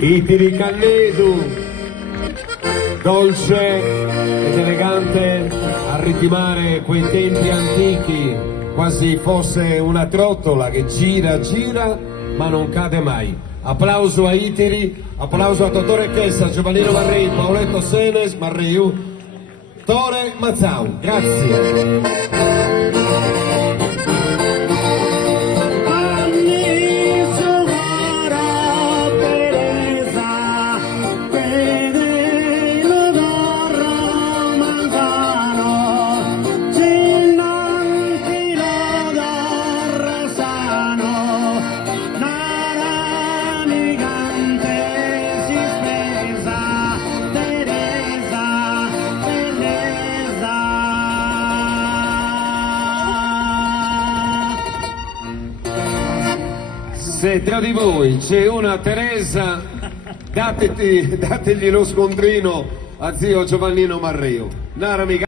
Itiri Calledu, dolce ed elegante a ritmare quei tempi antichi, quasi fosse una trottola che gira, gira, ma non cade mai. Applauso a Itiri, applauso a Totore Chessa, Giovannino Marrei, Paoletto Senes, Marriu, Tore Mazzau. Grazie. Se tra di voi c'è una Teresa, dategli lo scontrino a zio Giovannino Marreo.